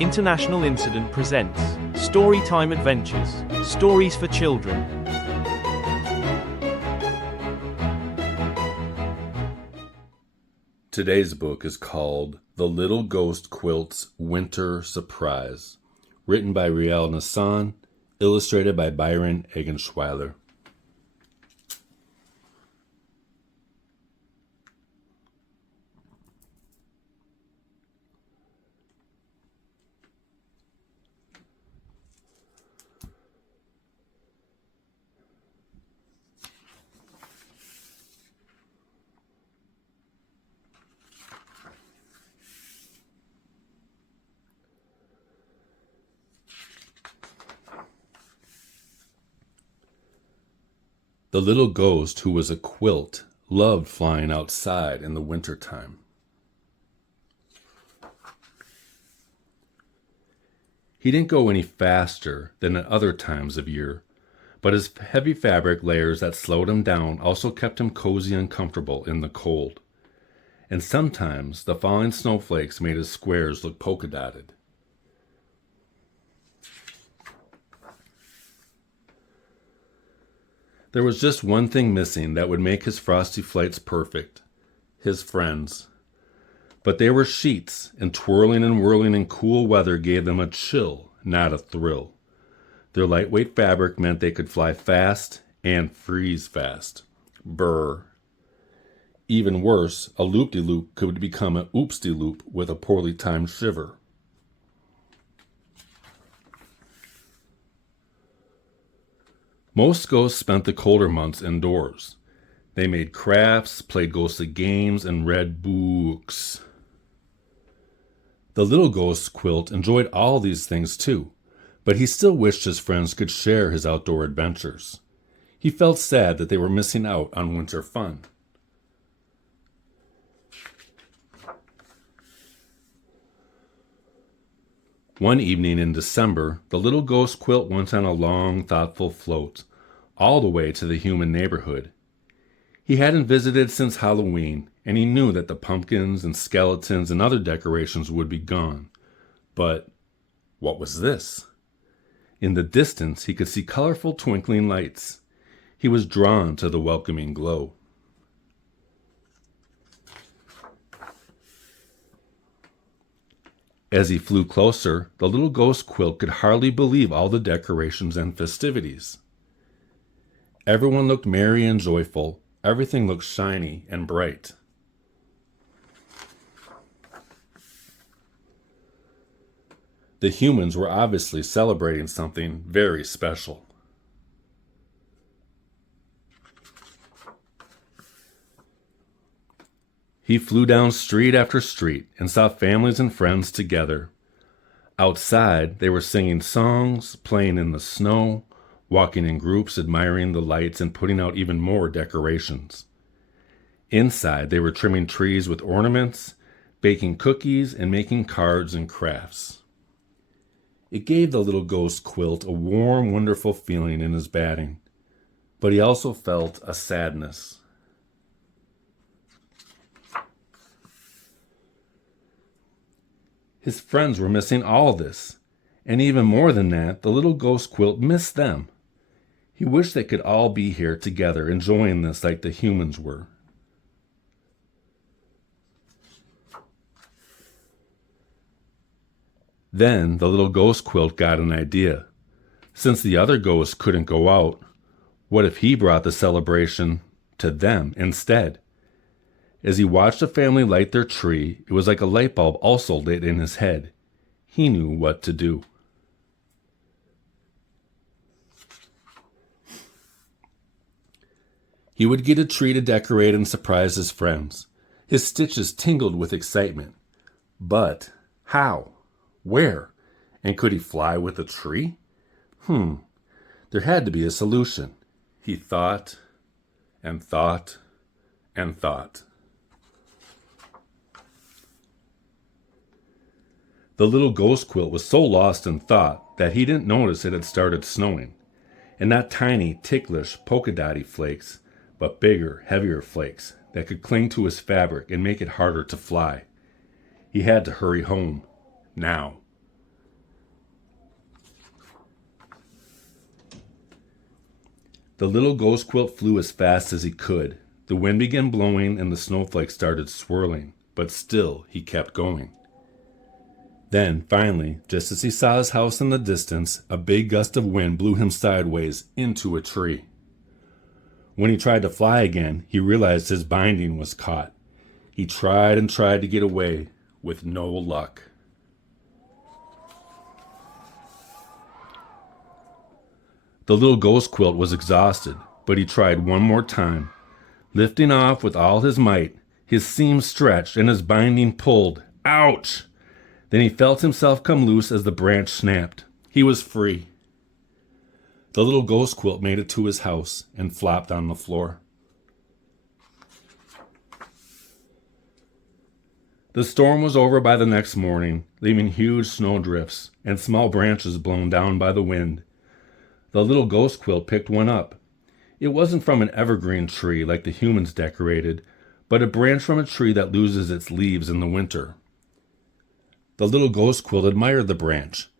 International Incident presents Storytime Adventures, stories for children. Today's book is called The Little Ghost Quilt's Winter Surprise, written by Riel Nason, illustrated by Byron Eggenschwiler. The little ghost, who was a quilt, loved flying outside in the winter time. He didn't go any faster than at other times of year, but his heavy fabric layers that slowed him down also kept him cozy and comfortable in the cold. And sometimes the falling snowflakes made his squares look polka-dotted. There was just one thing missing that would make his frosty flights perfect: his friends. But they were sheets, and twirling and whirling in cool weather gave them a chill, not a thrill. Their lightweight fabric meant they could fly fast and freeze fast. Brr. Even worse, a loop-de-loop could become an oops-de-loop with a poorly timed shiver. Most ghosts spent the colder months indoors. They made crafts, played ghostly games, and read books. The little ghost Quilt enjoyed all these things too, but he still wished his friends could share his outdoor adventures. He felt sad that they were missing out on winter fun. One evening in December, the little ghost Quilt went on a long, thoughtful float, all the way to the human neighborhood. He hadn't visited since Halloween, and he knew that the pumpkins and skeletons and other decorations would be gone. But what was this? In the distance, he could see colorful twinkling lights. He was drawn to the welcoming glow. As he flew closer, the little ghost Quilt could hardly believe all the decorations and festivities. Everyone looked merry and joyful. Everything looked shiny and bright. The humans were obviously celebrating something very special. He flew down street after street and saw families and friends together. Outside, they were singing songs, playing in the snow, walking in groups, admiring the lights, and putting out even more decorations. Inside, they were trimming trees with ornaments, baking cookies, and making cards and crafts. It gave the little ghost Quilt a warm, wonderful feeling in his batting, but he also felt a sadness. His friends were missing all this, and even more than that, the little ghost Quilt missed them. He wished they could all be here together, enjoying this like the humans were. Then the little ghost Quilt got an idea. Since the other ghosts couldn't go out, what if he brought the celebration to them instead? As he watched the family light their tree, it was like a light bulb also lit in his head. He knew what to do. He would get a tree to decorate and surprise his friends. His stitches tingled with excitement. But how? Where? And could he fly with a tree? There had to be a solution. He thought and thought and thought. The little ghost Quilt was so lost in thought that he didn't notice it had started snowing. And not tiny, ticklish, polka-dotty flakes, but bigger, heavier flakes that could cling to his fabric and make it harder to fly. He had to hurry home. Now. The little ghost quilt flew as fast as he could. The wind began blowing and the snowflakes started swirling, but still he kept going. Then, finally, just as he saw his house in the distance, a big gust of wind blew him sideways into a tree. When he tried to fly again, he realized his binding was caught. He tried and tried to get away, with no luck. The little ghost quilt was exhausted, but he tried one more time. Lifting off with all his might, his seams stretched and his binding pulled. Ouch! Then he felt himself come loose as the branch snapped. He was free. The little ghost quilt made it to his house and flopped on the floor. The storm was over by the next morning, leaving huge snowdrifts and small branches blown down by the wind. The little ghost quilt picked one up. It wasn't from an evergreen tree like the humans decorated, but a branch from a tree that loses its leaves in the winter. The little ghost quilt admired the branch,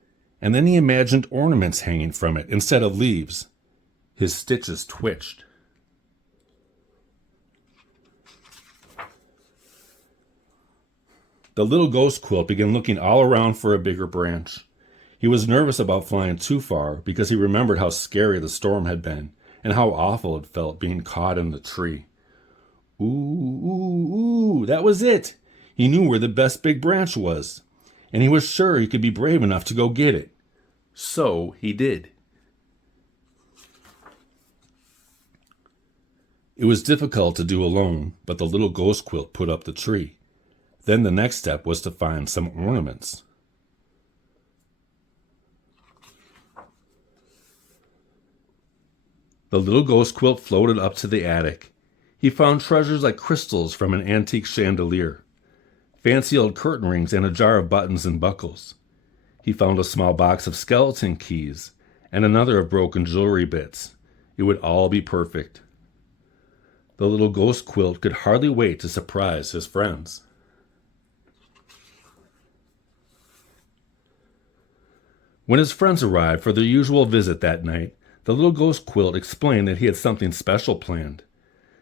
and then he imagined ornaments hanging from it instead of leaves. His stitches twitched. The little ghost quilt began looking all around for a bigger branch. He was nervous about flying too far because he remembered how scary the storm had been and how awful it felt being caught in the tree. Ooh, ooh, ooh, that was it! He knew where the best big branch was, and he was sure he could be brave enough to go get it. So he did. It was difficult to do alone, but the little ghost quilt put up the tree. Then the next step was to find some ornaments. The little ghost quilt floated up to the attic. He found treasures like crystals from an antique chandelier, fancy old curtain rings, and a jar of buttons and buckles. He found a small box of skeleton keys and another of broken jewelry bits. It would all be perfect. The little ghost quilt could hardly wait to surprise his friends. When his friends arrived for their usual visit that night, the little ghost quilt explained that he had something special planned.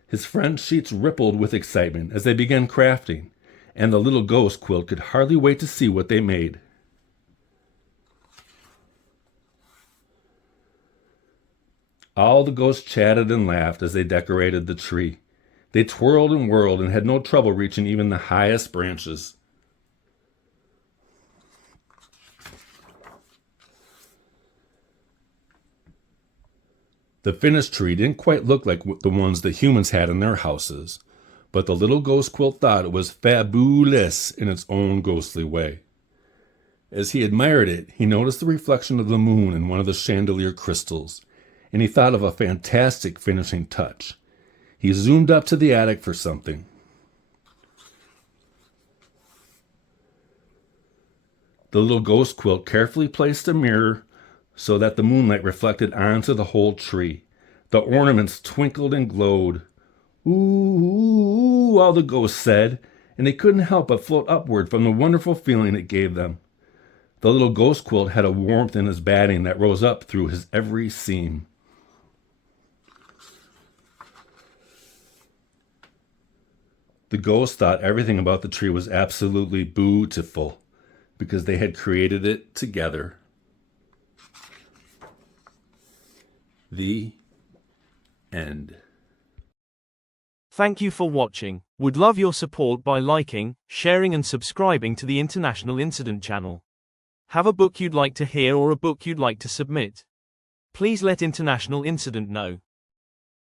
His friends' cheeks rippled with excitement as they began crafting, and the little ghost quilt could hardly wait to see what they made. All the ghosts chatted and laughed as they decorated the tree. They twirled and whirled and had no trouble reaching even the highest branches. The finished tree didn't quite look like the ones the humans had in their houses, but the little ghost quilt thought it was fabulous in its own ghostly way. As he admired it, he noticed the reflection of the moon in one of the chandelier crystals, and he thought of a fantastic finishing touch. He zoomed up to the attic for something. The little ghost quilt carefully placed a mirror so that the moonlight reflected onto the whole tree. The ornaments twinkled and glowed. Ooh, ooh, ooh, all the ghosts said, and they couldn't help but float upward from the wonderful feeling it gave them. The little ghost quilt had a warmth in his batting that rose up through his every seam. The ghosts thought everything about the tree was absolutely beautiful because they had created it together. The end. Thank you for watching. Would love your support by liking, sharing and subscribing to the International Incident channel. Have a book you'd like to hear or a book you'd like to submit? Please let International Incident know.